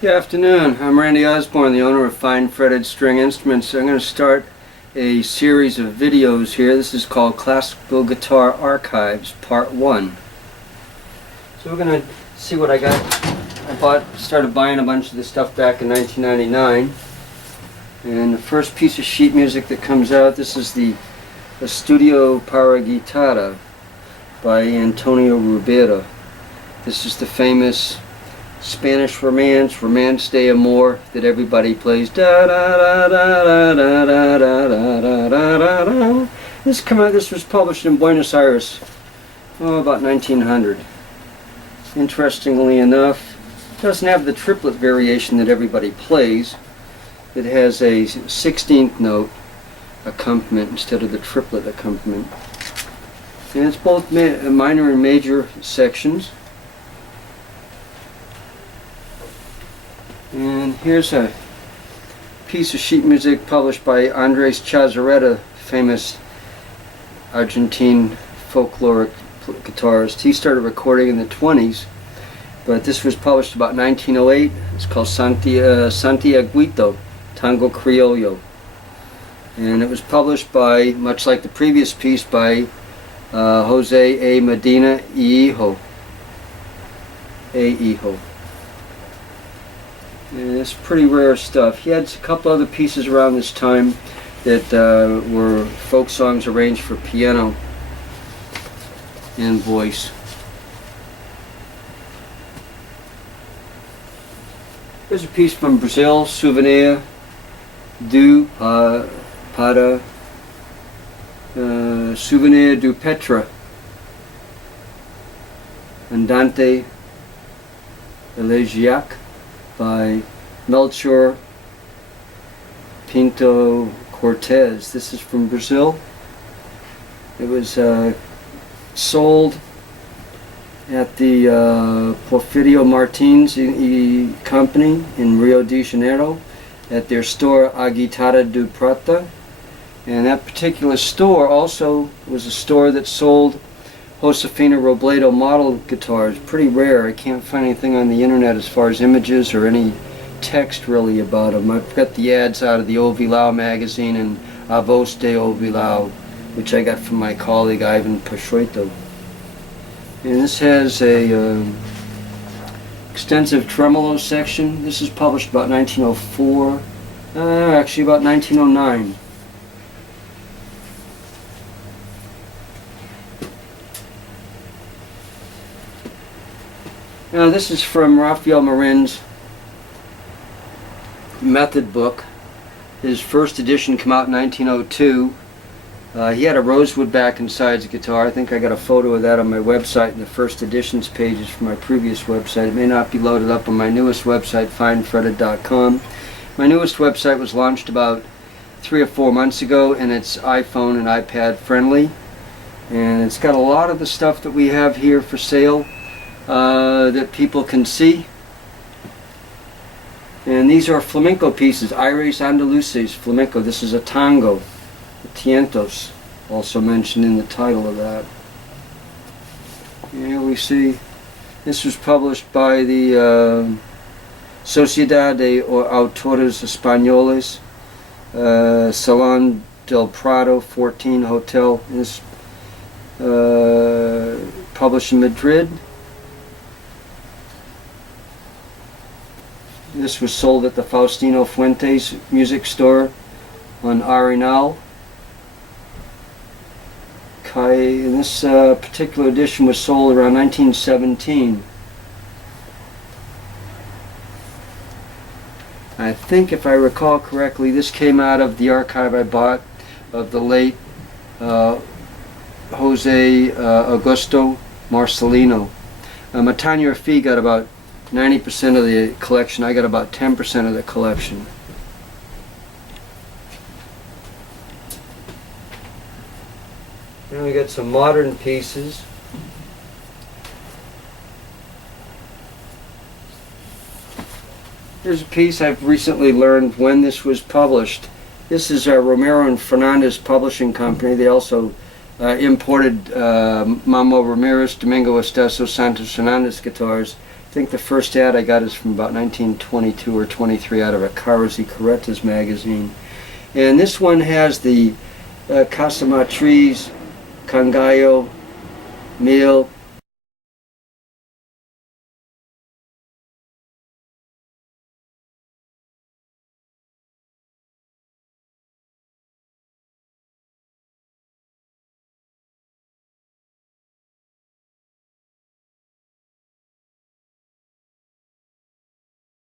Good afternoon. I'm Randy Osborne, the owner of Fine Fretted String Instruments. I'm going to start a series of videos here. This is called Classical Guitar Archives Part 1. So we're going to see what I got. Started buying a bunch of this stuff back in 1999. And the first piece of sheet music that comes out, this is the Estudio para Guitarra by Antonio Rubera. This is the famous Spanish Romance de Amor that everybody plays. Da da da da da da da da da da da. This was published in Buenos Aires, about 1900. Interestingly enough, it doesn't have the triplet variation that everybody plays. It has a 16th note accompaniment instead of the triplet accompaniment, and it's both minor and major sections. And here's a piece of sheet music published by Andres Chazarreta, famous Argentine folkloric guitarist. He started recording in the 20s, but this was published about 1908. It's called Santiaguito, Tango Criollo. And it was published by, much like the previous piece, by Jose A. Medina y Hijo. And it's pretty rare stuff. He had a couple other pieces around this time that were folk songs arranged for piano and voice. Here's a piece from Brazil, Souvenir Souvenir do Petra, Andante Elegiac by Melchor Pinto Cortez. This is from Brazil. It was sold at the Porfirio Martins company in Rio de Janeiro at their store A Guitarra do Prata. And that particular store also was a store that sold Josefina Robledo model guitars. Pretty rare. I can't find anything on the internet as far as images or any text really about them. I've got the ads out of the Ovilao magazine and A Voz de Ovilao, which I got from my colleague Ivan Peixoto. And this has a extensive tremolo section. This is published about 1904, actually about 1909. Now this is from Rafael Marin's method book. His first edition came out in 1902. He had a rosewood back inside his guitar. I think I got a photo of that on my website in the first editions pages from my previous website. It may not be loaded up on my newest website, finefretted.com. My newest website was launched about 3 or 4 months ago, and it's iPhone and iPad friendly. And it's got a lot of the stuff that we have here for sale that people can see. And these are flamenco pieces, Aires Andaluces flamenco. This is a tango, Tientos, also mentioned in the title of that. Here we see, this was published by the Sociedad de Autores Españoles, Salón del Prado 14 Hotel. This published in Madrid. This was sold at the Faustino Fuentes music store on Arenal. And this particular edition was sold around 1917. I think, if I recall correctly, this came out of the archive I bought of the late Jose Augusto Marcelino. Matanya Rafi got about 90% of the collection. I got about 10% of the collection. Now we got some modern pieces. Here's a piece I've recently learned when this was published. This is Romero and Fernandez Publishing Company. They also imported Mamo Ramirez, Domingo Esteso, Santos Hernandez guitars think the first ad I got is from about 1922 or 23 out of a Caras y Carretas magazine. And this one has the Casa Matriz, Cangallo, Meal,